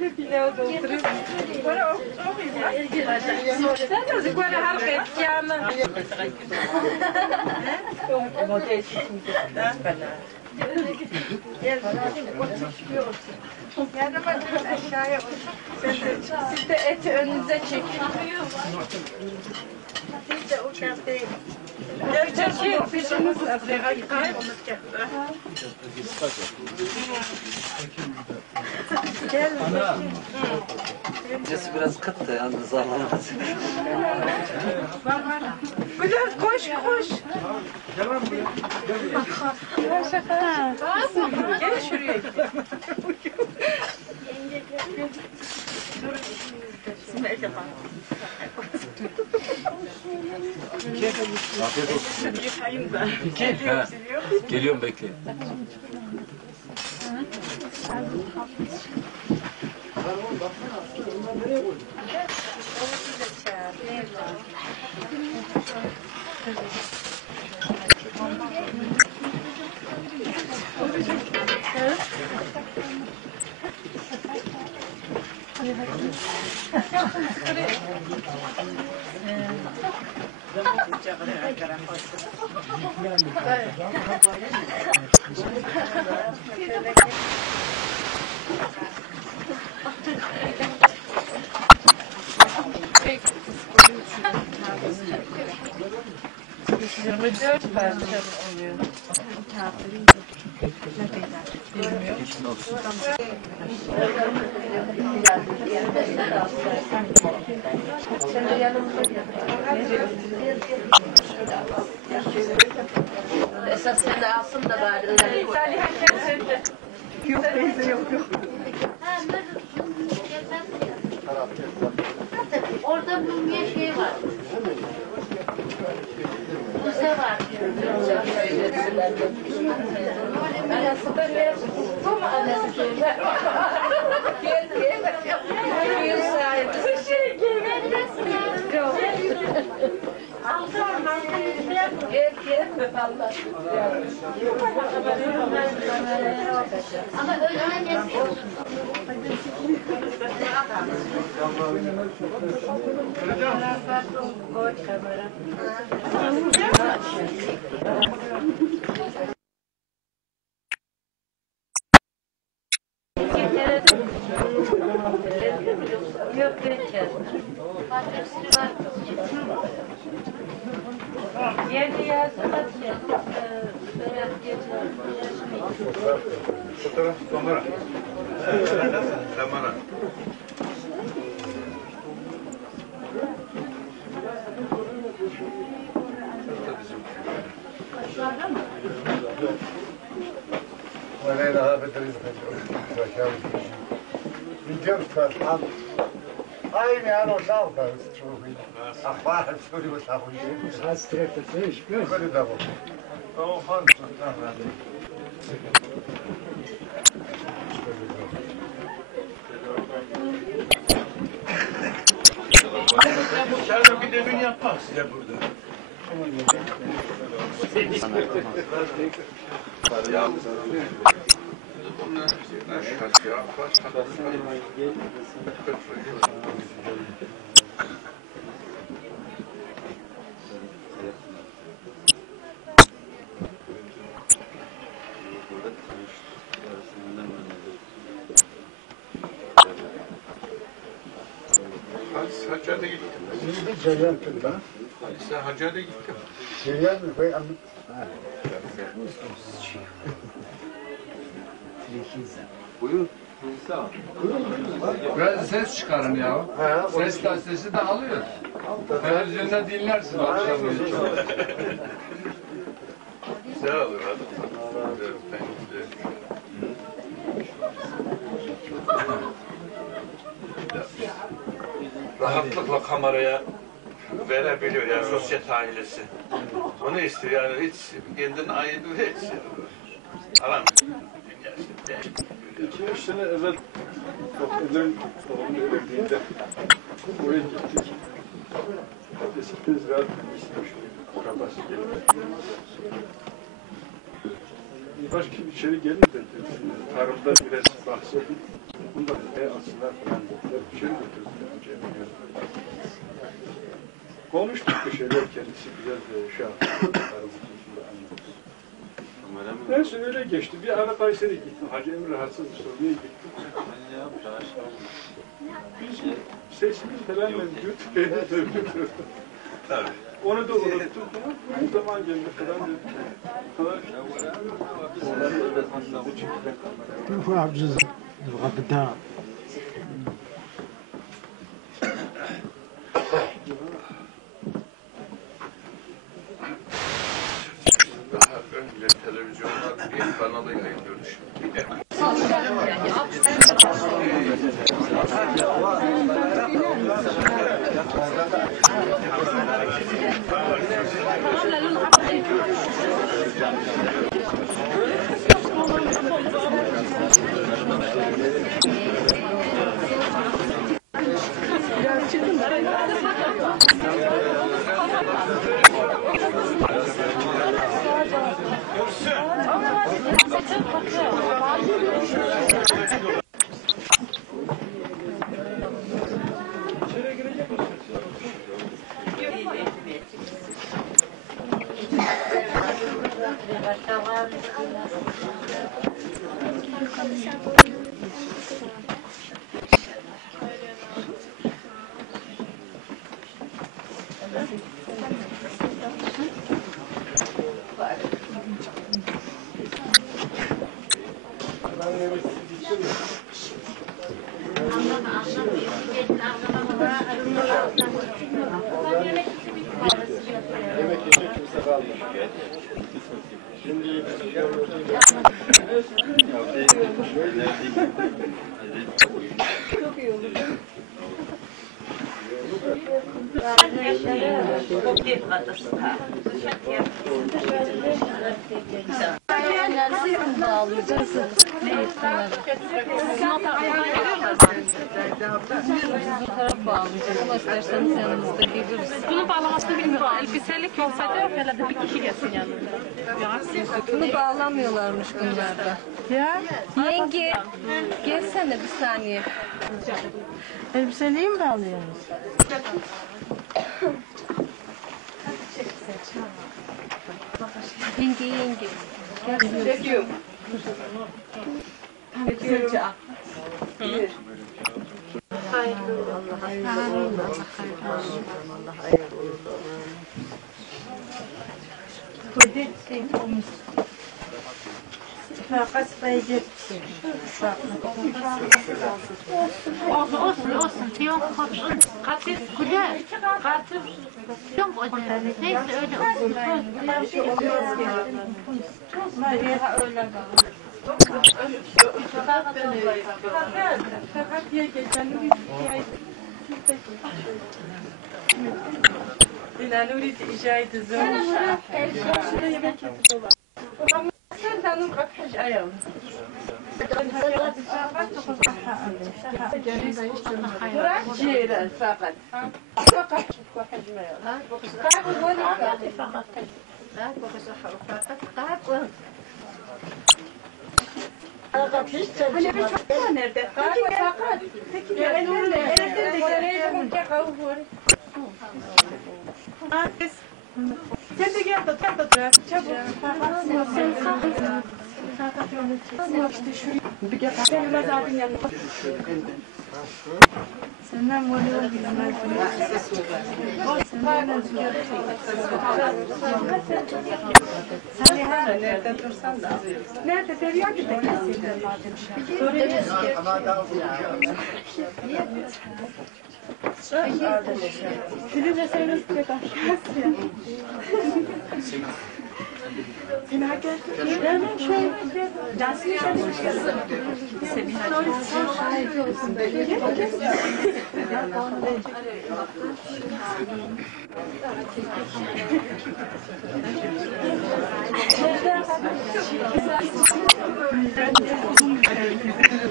Bile oturuyor. Böyle oturuyor. Sen de böyle hareket yana. Yardım edin aşağıya otur. Siz de eti önünüze çekin. Siz de o köfteyi. Çekin. Pişiniz var. Gel. Cesi biraz kıttı yalnız anlamaz. Bülent koş koş. Gel şuraya gidelim. Afiyet olsun. Geliyorum bekleyin. Esas sen de alsın da bari. Yok teyze yok. Orada bir şey var. Buze var. Ama öyle kesiyor. Yok geçer. Yedi yazılar Fotoğraf kamera. Kamera. ولا هذا بدري هاي انا وصلت تشوفي اخبار سوري وصافي كل ده هو خالص Dışarıda bir de gün yapar size burada. Hacı'ya da gittim. Sen Hacı'ya da gittim. Buyur. Biraz ses çıkarın ya. Ses gazetesi de alıyor. Televizyonda dinlersin akşam. Güzel olur. Rahatlıkla kameraya verebiliyor yani sosyete ailesi. Bunu istiyor yani hiç kendine ait hiç. Aram. 2-3 sene evvel ödülün verildiğinde oraya gittik. Disiplin ziraat mühendisiymiş. Akrabası geldi. Başka içeri gelin dedi. Tarımda biraz bahsedin. Bunda asırlar falan dediler. Bir şey götürdüler. Cemil. Konuştuk bir şeyler kendisi güzel bir şey yaptı. Neyse öyle geçti. Bir ara Kayseri gittim. Hacı Emre rahatsız sormaya gittim. Biz sesimiz falan benziyor. Tabii. Onu da unuttum. Bu zaman geldi falan dedi. Daha önce televizyonda bir kanalı yayınlıyordu şimdi. Yemek yiyecek kimse kalmış. Şimdi Çok iyi oldu. Bunu bağlamasını bilmiyorum. Elbiselik olsaydı öyle de bir kişi gelsin yanında. Bunu bağlamıyorlarmış bunlarda. Ya Yenge, gelsene bir saniye. elbiseliği mi bağlıyorsunuz? Yenge. Çekiyorum. Çekiyorum. Olsun. Yok, katil, güzel. Katil. Yok o da. Neyse öyle olsun. Fakat diye geçen bir أنا أريد إجاية الزوج. أنا أبحث أيام. جيران فقط. Senden oluyor bilmez. Sen nerede dursan da. Nerede veriyor ki de kesildi Sizi de söyleyecek aşağısı. Sina geldi. Hemen şöyle. Dersini çalışmışsın. Şahit olsun.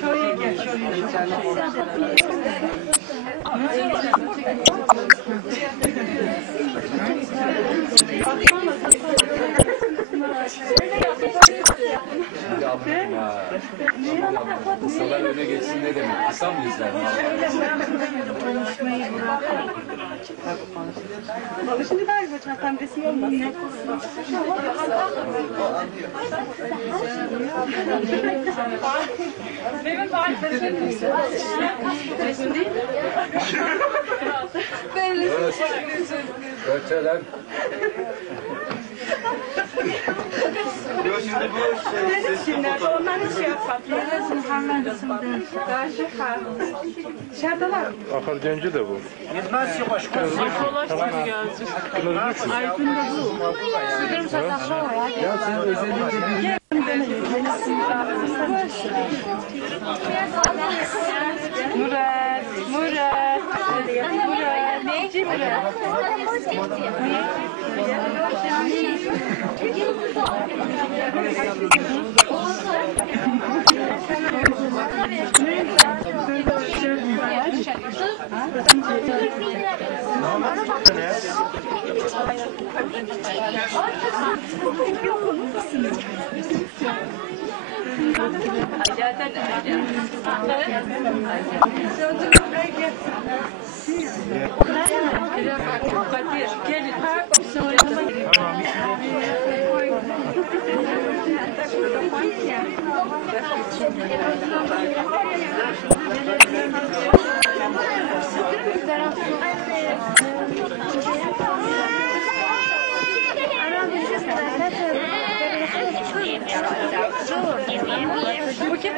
Şöyle gel. Şöyle. Şimdi alırım ha. Kısalar öne geçsin ne demek? Kısa mı izler? Şimdi var mı? Çantam resmi olmaz. Benim var. Resim değil. Öteler. Şimdi onlar hiç şey yapmadı. Dışarıdalar. Akar genci de bu. Ya sen özellikle bir Murat. Neyci Murat? Bu kim